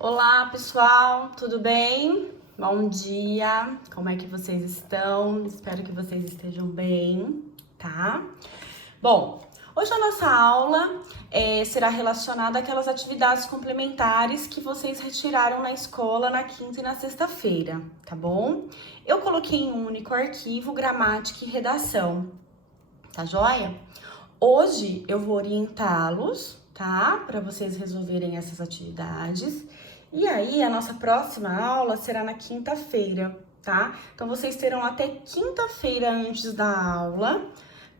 Olá, pessoal, tudo bem? Bom dia, como é que vocês estão? Espero que vocês estejam bem, tá? Bom, hoje a nossa aula será relacionada àquelas atividades complementares que vocês retiraram na escola na quinta e na sexta-feira, tá bom? Eu coloquei em um único arquivo gramática e redação, tá joia? Hoje eu vou orientá-los, tá? Para vocês resolverem essas atividades. E aí, a nossa próxima aula será na quinta-feira, tá? Então, vocês terão até quinta-feira antes da aula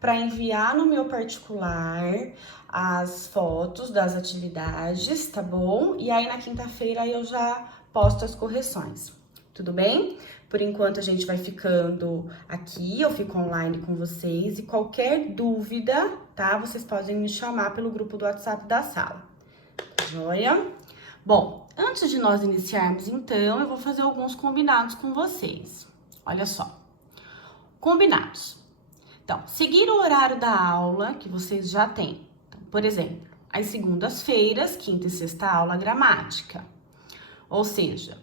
para enviar no meu particular as fotos das atividades, tá bom? E aí, na quinta-feira, eu já posto as correções, tudo bem? Por enquanto, a gente vai ficando aqui, eu fico online com vocês. E qualquer dúvida, tá? Vocês podem me chamar pelo grupo do WhatsApp da sala, tá joia? Bom, antes de nós iniciarmos, então, eu vou fazer alguns combinados com vocês. Olha só, combinados. Então, seguir o horário da aula que vocês já têm. Então, por exemplo, às segundas-feiras, quinta e sexta aula gramática. Ou seja,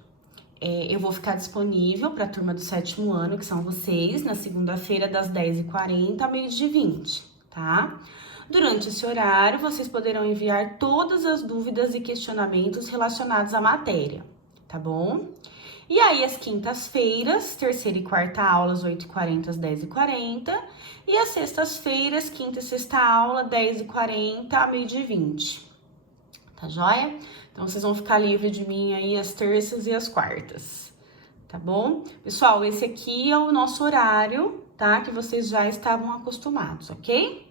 eu vou ficar disponível para a turma do 7º ano, que são vocês, na segunda-feira, das 10h40 ao meio-dia 20, tá? Durante esse horário, vocês poderão enviar todas as dúvidas e questionamentos relacionados à matéria, tá bom? E aí, às quintas-feiras, terceira e quarta aula, às 8h40 às 10h40. E às sextas-feiras, quinta e sexta aula, 10h40 a meio-dia 20. Tá joia? Então, vocês vão ficar livre de mim aí às terças e às quartas, tá bom? Pessoal, esse aqui é o nosso horário, tá? Que vocês já estavam acostumados, ok?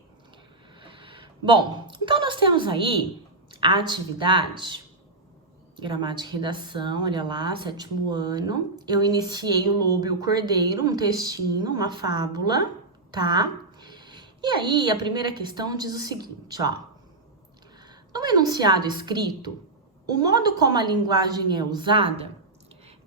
Bom, então nós temos aí a atividade gramática e redação, olha lá, 7º ano. Eu iniciei o Lobo e o Cordeiro, um textinho, uma fábula, tá? E aí, a primeira questão diz o seguinte, ó. No enunciado escrito, o modo como a linguagem é usada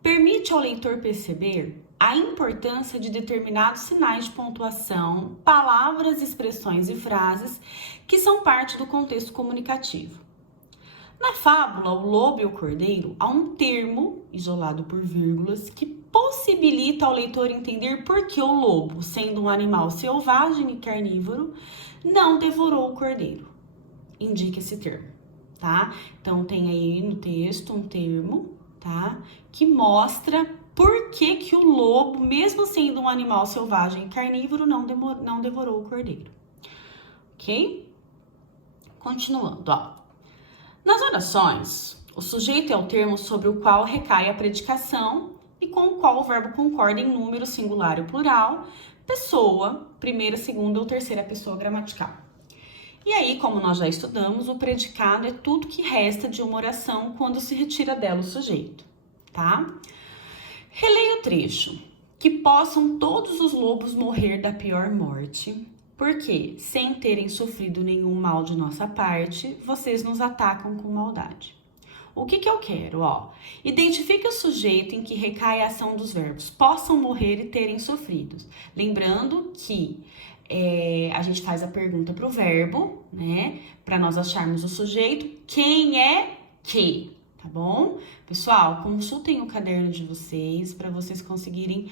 permite ao leitor perceber a importância de determinados sinais de pontuação, palavras, expressões e frases que são parte do contexto comunicativo. Na fábula O Lobo e o Cordeiro, há um termo, isolado por vírgulas, que possibilita ao leitor entender por que o lobo, sendo um animal selvagem e carnívoro, não devorou o cordeiro. Indica esse termo, tá? Então, tem aí no texto um termo, tá? Que mostra por que o lobo, mesmo sendo um animal selvagem e carnívoro, não devorou o cordeiro. Ok? Continuando, ó. Nas orações, o sujeito é o termo sobre o qual recai a predicação e com o qual o verbo concorda em número singular e plural, pessoa, primeira, segunda ou terceira pessoa gramatical. E aí, como nós já estudamos, o predicado é tudo que resta de uma oração quando se retira dela o sujeito, tá? Releia o trecho. Que possam todos os lobos morrer da pior morte, porque, sem terem sofrido nenhum mal de nossa parte, vocês nos atacam com maldade. O que eu quero, ó? Identifique o sujeito em que recai a ação dos verbos possam morrer e terem sofrido. Lembrando que a gente faz a pergunta para o verbo, né? Para nós acharmos o sujeito, quem é que, tá bom? Pessoal, consultem o caderno de vocês para vocês conseguirem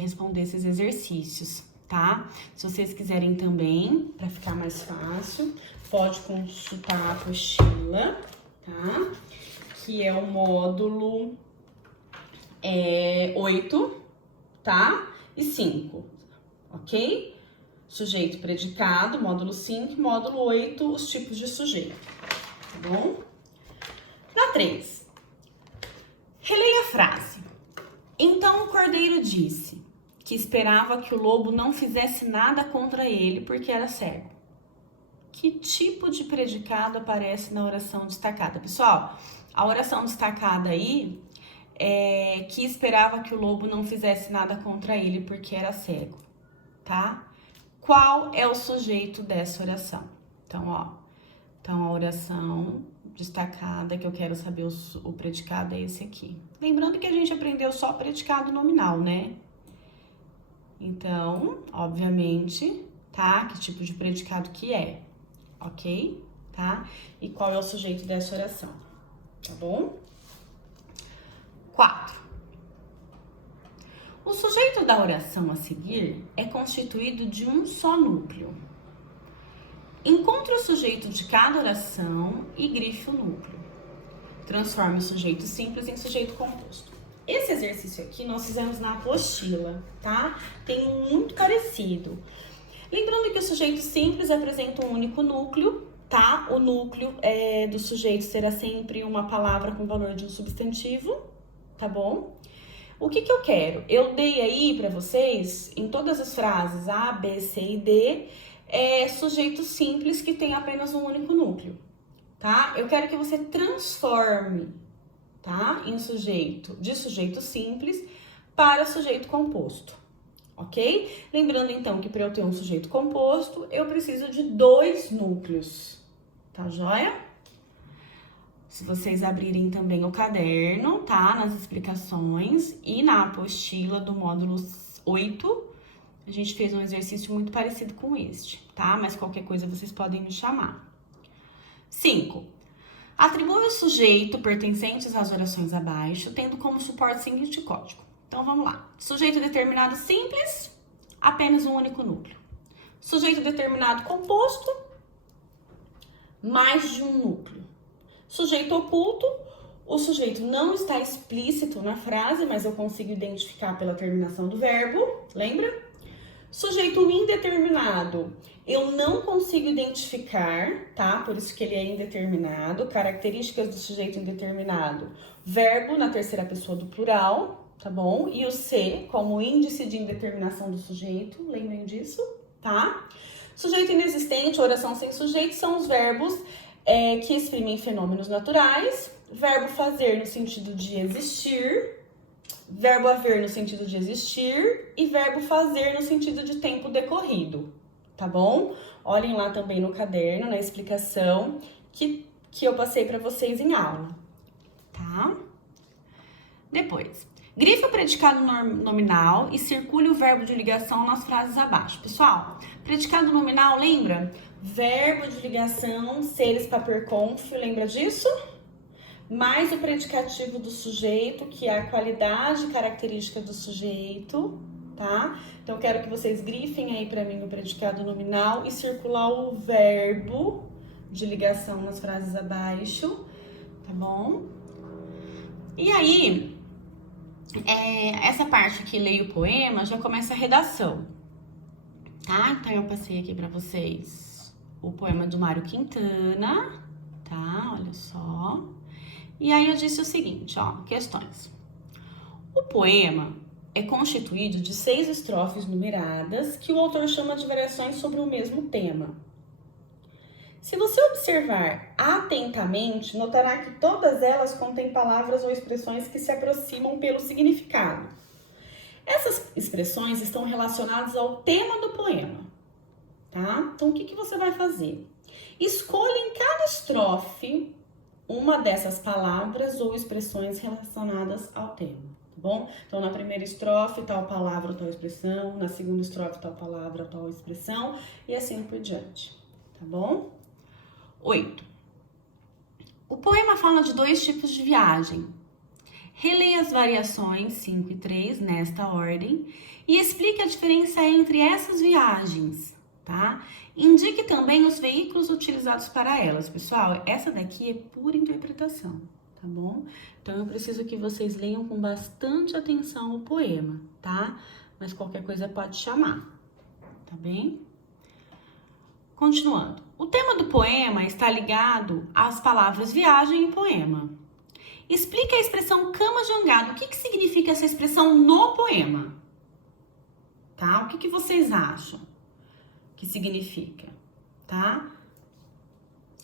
responder esses exercícios, tá? Se vocês quiserem também, para ficar mais fácil, pode consultar a apostila, tá? Que é o módulo 8, tá? E 5, ok? Sujeito, predicado, módulo 5, módulo 8, os tipos de sujeito, tá bom? Na 3, releia a frase. Então o cordeiro disse que esperava que o lobo não fizesse nada contra ele porque era cego. Que tipo de predicado aparece na oração destacada? Pessoal, a oração destacada aí é que esperava que o lobo não fizesse nada contra ele porque era cego, tá? Qual é o sujeito dessa oração? Então, a oração destacada que eu quero saber o predicado é esse aqui. Lembrando que a gente aprendeu só predicado nominal, né? Então, obviamente, tá? Que tipo de predicado que é, ok? Tá? E qual é o sujeito dessa oração, tá bom? 4. O sujeito da oração a seguir é constituído de um só núcleo. Encontre o sujeito de cada oração e grife o núcleo. Transforme o sujeito simples em sujeito composto. Esse exercício aqui nós fizemos na apostila, tá? Tem um muito parecido. Lembrando que o sujeito simples apresenta um único núcleo, tá? O núcleo do sujeito será sempre uma palavra com valor de um substantivo, tá bom? O que eu quero? Eu dei aí para vocês, em todas as frases A, B, C e D, sujeito simples que tem apenas um único núcleo, tá? Eu quero que você transforme, tá? De sujeito simples para sujeito composto, ok? Lembrando então que para eu ter um sujeito composto, eu preciso de 2 núcleos, tá joia? Se vocês abrirem também o caderno, tá? Nas explicações e na apostila do módulo 8, a gente fez um exercício muito parecido com este, tá? Mas qualquer coisa vocês podem me chamar. 5. Atribui o sujeito pertencentes às orações abaixo, tendo como suporte o seguinte código. Então, vamos lá. Sujeito determinado simples, apenas um único núcleo. Sujeito determinado composto, mais de um núcleo. Sujeito oculto, o sujeito não está explícito na frase, mas eu consigo identificar pela terminação do verbo, lembra? Sujeito indeterminado, eu não consigo identificar, tá? Por isso que ele é indeterminado. Características do sujeito indeterminado, verbo na terceira pessoa do plural, tá bom? E o C como índice de indeterminação do sujeito, lembrem disso, tá? Sujeito inexistente, oração sem sujeito, são os verbos que exprimem fenômenos naturais, verbo fazer no sentido de existir, verbo haver no sentido de existir e verbo fazer no sentido de tempo decorrido, tá bom? Olhem lá também no caderno, na explicação que eu passei para vocês em aula, tá? Depois, grife o predicado nominal e circule o verbo de ligação nas frases abaixo. Pessoal, predicado nominal, lembra? Verbo de ligação, seres paperconf, lembra disso? Mais o predicativo do sujeito, que é a qualidade característica do sujeito, tá? Então, eu quero que vocês grifem aí para mim o predicado nominal e circular o verbo de ligação nas frases abaixo, tá bom? E aí, essa parte que leio o poema já começa a redação, tá? Então, eu passei aqui para vocês o poema do Mário Quintana, tá? Olha só. E aí eu disse o seguinte, ó, questões. O poema é constituído de 6 estrofes numeradas que o autor chama de variações sobre o mesmo tema. Se você observar atentamente, notará que todas elas contêm palavras ou expressões que se aproximam pelo significado. Essas expressões estão relacionadas ao tema do poema, tá? Então, o que você vai fazer? Escolha em cada estrofe uma dessas palavras ou expressões relacionadas ao tema, tá bom? Então, na primeira estrofe, tal palavra ou tal expressão, na segunda estrofe, tal palavra ou tal expressão, e assim por diante, tá bom? 8. O poema fala de 2 tipos de viagem. Releia as variações 5 e 3 nesta ordem e explique a diferença entre essas viagens, tá? Indique também os veículos utilizados para elas. Pessoal, essa daqui é pura interpretação, tá bom? Então, eu preciso que vocês leiam com bastante atenção o poema, tá? Mas qualquer coisa pode chamar, tá bem? Continuando. O tema do poema está ligado às palavras viagem e poema. Explique a expressão cama jangada. O que significa essa expressão no poema? Tá? O que vocês acham que significa, tá?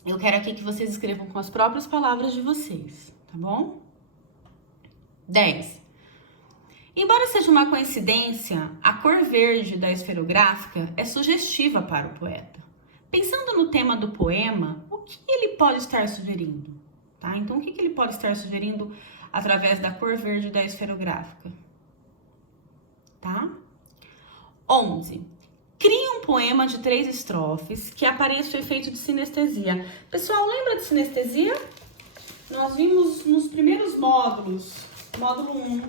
Eu quero aqui que vocês escrevam com as próprias palavras de vocês, tá bom? 10. Embora seja uma coincidência, a cor verde da esferográfica é sugestiva para o poeta. Pensando no tema do poema, o que ele pode estar sugerindo? Tá? Então, o que ele pode estar sugerindo através da cor verde da esferográfica? Tá? 11. Crie um poema de 3 estrofes que apareça o efeito de sinestesia. Pessoal, lembra de sinestesia? Nós vimos nos primeiros módulos módulo 1,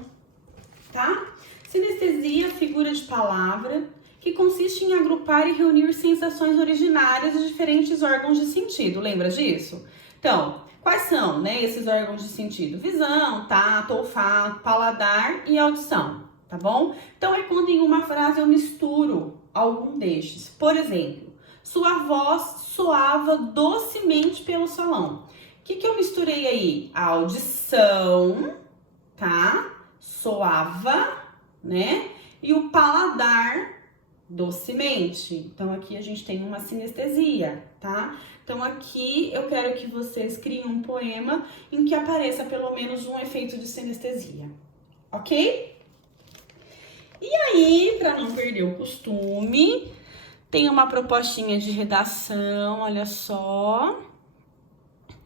tá? Sinestesia, figura de palavra, que consiste em agrupar e reunir sensações originárias de diferentes órgãos de sentido. Lembra disso? Então, quais são, né, esses órgãos de sentido? Visão, tato, olfato, paladar e audição, tá bom? Então, é quando em uma frase eu misturo algum destes. Por exemplo, sua voz soava docemente pelo salão. O que eu misturei aí? A audição, tá? Soava, né? E o paladar docemente. Então, aqui a gente tem uma sinestesia, tá? Então, aqui eu quero que vocês criem um poema em que apareça pelo menos um efeito de sinestesia, ok? E aí, para não perder o costume, tem uma propostinha de redação, olha só.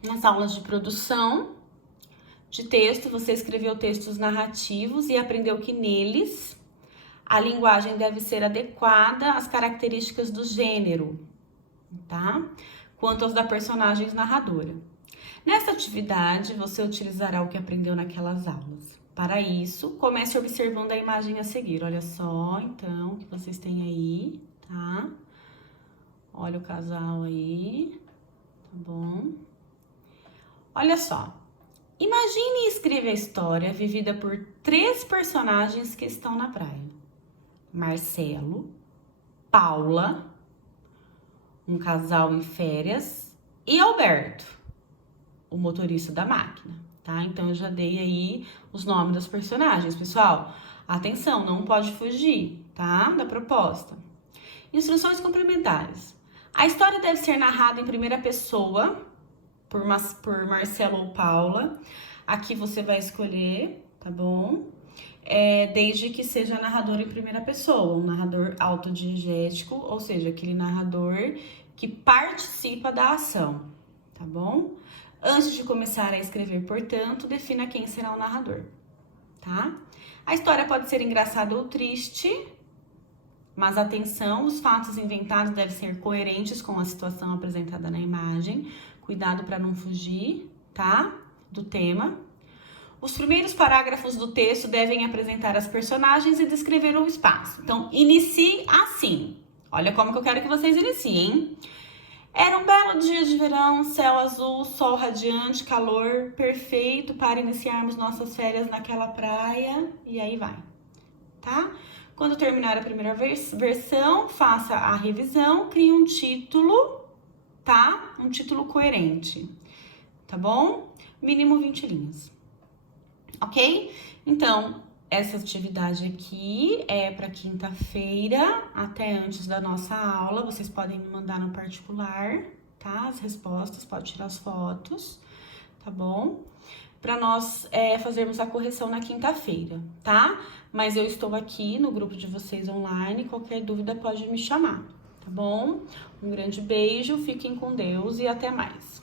Nas aulas de produção de texto, você escreveu textos narrativos e aprendeu que neles a linguagem deve ser adequada às características do gênero, tá? Quanto aos da personagem narradora. Nessa atividade, você utilizará o que aprendeu naquelas aulas. Para isso, comece observando a imagem a seguir. Olha só, então, o que vocês têm aí, tá? Olha o casal aí, tá bom? Olha só. Imagine e escreva a história vivida por 3 personagens que estão na praia. Marcelo, Paula, um casal em férias, e Alberto, o motorista da máquina, tá? Então, eu já dei aí os nomes dos personagens, pessoal. Atenção, não pode fugir, tá? Da proposta. Instruções complementares. A história deve ser narrada em primeira pessoa, por Marcelo ou Paula. Aqui você vai escolher, tá bom? Desde que seja narrador em primeira pessoa, um narrador autodiegético, ou seja, aquele narrador que participa da ação, tá bom? Antes de começar a escrever, portanto, defina quem será o narrador, tá? A história pode ser engraçada ou triste, mas atenção, os fatos inventados devem ser coerentes com a situação apresentada na imagem. Cuidado para não fugir, tá? Do tema. Os primeiros parágrafos do texto devem apresentar as personagens e descrever o espaço. Então, inicie assim. Olha como que eu quero que vocês iniciem, hein? Era um belo dia de verão, céu azul, sol radiante, calor perfeito para iniciarmos nossas férias naquela praia. E aí vai, tá? Quando terminar a primeira versão, faça a revisão, crie um título, tá? Um título coerente, tá bom? Mínimo 20 linhas, ok? Então, essa atividade aqui é para quinta-feira, até antes da nossa aula. Vocês podem me mandar no particular, tá? As respostas, pode tirar as fotos, tá bom? Para nós fazermos a correção na quinta-feira, tá? Mas eu estou aqui no grupo de vocês online, qualquer dúvida pode me chamar, tá bom? Um grande beijo, fiquem com Deus e até mais.